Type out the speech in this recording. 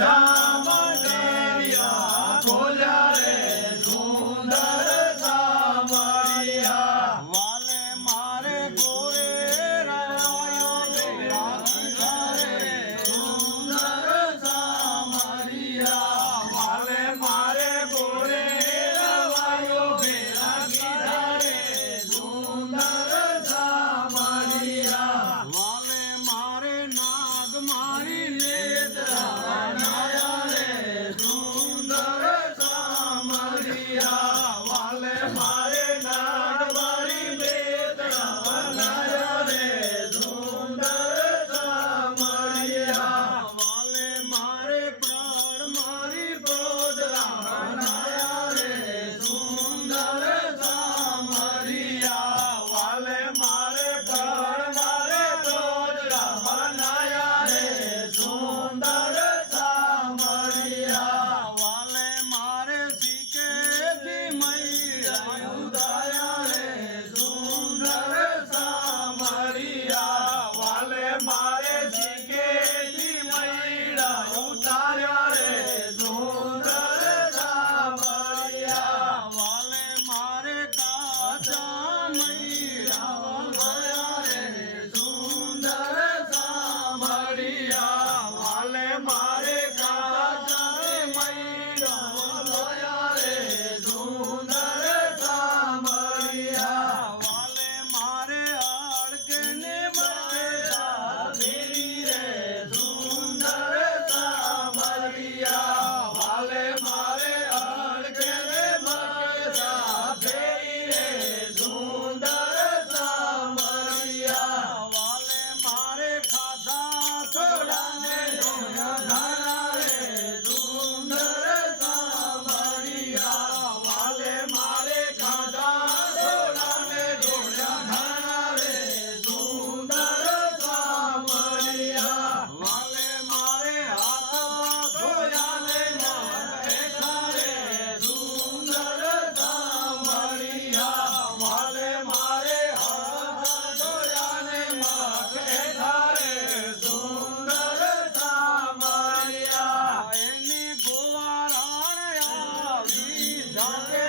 vida. Sorry.